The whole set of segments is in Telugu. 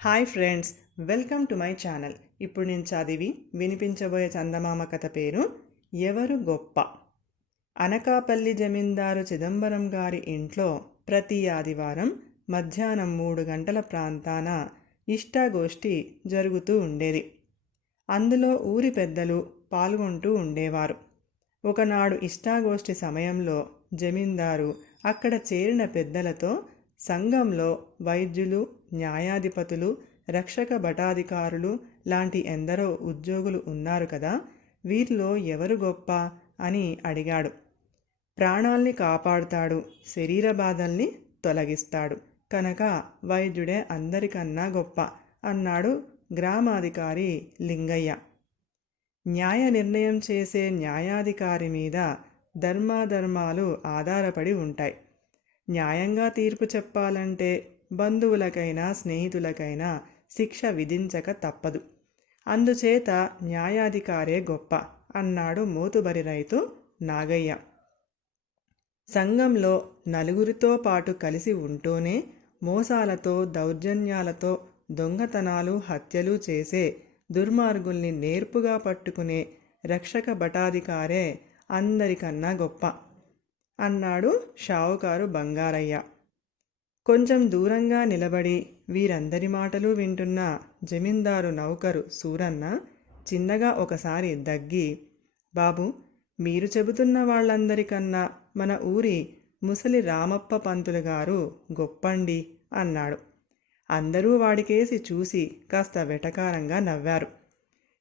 Hi friends welcome to my channel. ఇప్పుడు నేను చదివి వినిపించబోయే చందమామ కథ పేరు ఎవరు గొప్ప? అనకాపల్లి జమీందారు చిదంబరం గారి ఇంట్లో ప్రతి ఆదివారం మధ్యాహ్నం మూడు గంటల ప్రాంతాన ఇష్టాగోష్ఠి జరుగుతూ ఉండేది. అందులో ఊరి పెద్దలు పాల్గొంటూ ఉండేవారు. ఒకనాడు ఇష్టాగోష్ఠి సమయంలో జమీందారు అక్కడ చేరిన పెద్దలతో సంఘంలో వైద్యులు న్యాయాధిపతులు రక్షక భటాధికారులు లాంటి ఎందరో ఉద్యోగులు ఉన్నారు కదా వీరిలో ఎవరు గొప్ప అని అడిగాడు. ప్రాణాల్ని కాపాడుతాడు శరీర బాధల్ని తొలగిస్తాడు. కనుక వైద్యుడే అందరికన్నా గొప్ప అన్నాడు గ్రామాధికారి లింగయ్య. న్యాయ నిర్ణయం చేసే న్యాయాధికారి మీద ధర్మాధర్మాలు ఆధారపడి ఉంటాయి. న్యాయంగా తీర్పు చెప్పాలంటే బంధువులకైనా స్నేహితులకైనా శిక్ష విధించక తప్పదు. అందుచేత న్యాయాధికారే గొప్ప అన్నాడు మోతుబరి రైతు నాగయ్య. సంఘంలో నలుగురితో పాటు కలిసి ఉంటూనే మోసాలతో దౌర్జన్యాలతో దొంగతనాలు హత్యలు చేసే దుర్మార్గుల్ని నేర్పుగా పట్టుకునే రక్షక భటాధికారే అందరికన్నా గొప్ప అన్నాడు షావుకారు బంగారయ్య. కొంచెం దూరంగా నిలబడి వీరందరి మాటలు వింటున్న జమీందారు నౌకరు సూరన్న చిన్నగా ఒకసారి దగ్గి బాబు మీరు చెబుతున్న వాళ్ళందరికన్నా మన ఊరి ముసలి రామప్ప పంతులు గారు గొప్పండి అన్నాడు. అందరూ వాడికేసి చూసి కాస్త వెటకారంగా నవ్వారు.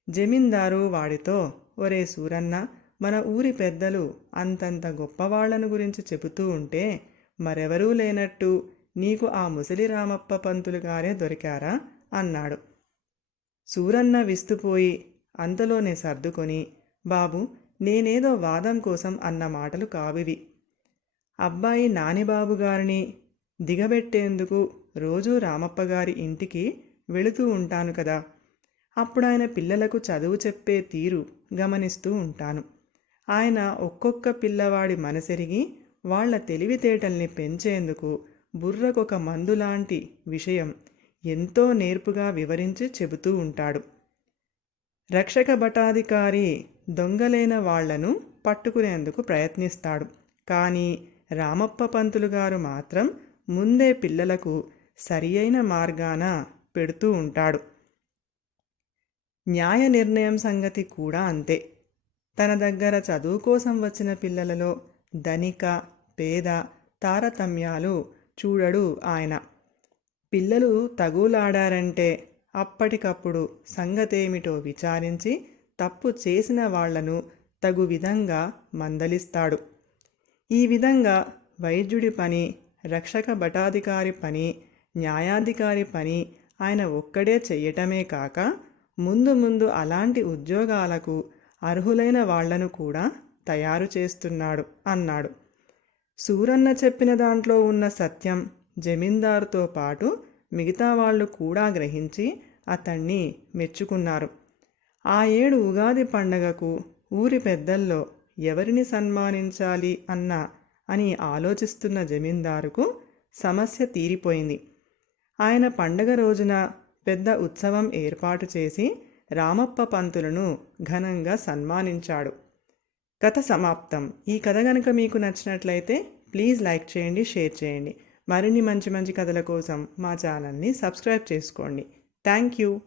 జమీందారు వాడితో ఒరే సూరన్న మన ఊరి పెద్దలు అంతంత గొప్పవాళ్ళను గురించి చెబుతూ ఉంటే మరెవరూ లేనట్టు నీకు ఆ ముసలి రామప్ప పంతులు గారే దొరికారా? అన్నాడు. సూరన్న విస్తుపోయి అంతలోనే సర్దుకొని బాబు నేనేదో వాదం కోసం అన్న మాటలు కావివి. అబ్బాయి నానిబాబు గారిని దిగబెట్టేందుకు రోజూ రామప్ప గారి ఇంటికి వెళుతూ ఉంటాను కదా. అప్పుడు ఆయన పిల్లలకు చదువు చెప్పే తీరు గమనిస్తూ ఉంటాను. ఆయన ఒక్కొక్క పిల్లవాడి మనసెరిగి వాళ్ళ తెలివితేటల్ని పెంచేందుకు బుర్రకొక మందులాంటి విషయం ఎంతో నేర్పుగా వివరించి చెబుతూ ఉంటాడు. రక్షక భటాధికారి దొంగలైన వాళ్ళను పట్టుకునేందుకు ప్రయత్నిస్తాడు. కానీ రామప్ప పంతులు గారు మాత్రం ముందే పిల్లలకు సరియైన మార్గాన పెడుతూ ఉంటాడు. న్యాయ నిర్ణయం సంగతి కూడా అంతే. తన దగ్గర చదువు కోసం వచ్చిన పిల్లలలో ధనిక పేద తారతమ్యాలు చూడడు ఆయన. పిల్లలు తగులాడారంటే అప్పటికప్పుడు సంగతేమిటో విచారించి తప్పు చేసిన వాళ్ళను తగు విధంగా మందలిస్తాడు. ఈ విధంగా వైద్యుడి పని రక్షక భటాధికారి పని న్యాయాధికారి పని ఆయన ఒక్కడే చెయ్యటమే కాక ముందు ముందు అలాంటి ఉద్యోగాలకు అర్హులైన వాళ్ళను కూడా తయారు చేస్తున్నాడు అన్నాడు. సూరన్న చెప్పిన దాంట్లో ఉన్న సత్యం జమీందారుతో పాటు మిగతా వాళ్ళు కూడా గ్రహించి అతన్ని మెచ్చుకున్నారు. ఆ ఏడు ఉగాది పండగకు ఊరి పెద్దల్లో ఎవరిని సన్మానించాలి అన్న అని ఆలోచిస్తున్న జమీందారుకు సమస్య తీరిపోయింది. ఆయన పండగ రోజున పెద్ద ఉత్సవం ఏర్పాటు చేసి రామప్ప పంతులను ఘనంగా సన్మానించాడు. కథ సమాప్తం. ఈ కథ కనుక మీకు నచ్చినట్లయితే ప్లీజ్ లైక్ చేయండి షేర్ చేయండి. మరిన్ని మంచి మంచి కథల కోసం మా ఛానల్ని సబ్స్క్రైబ్ చేసుకోండి. Thank you.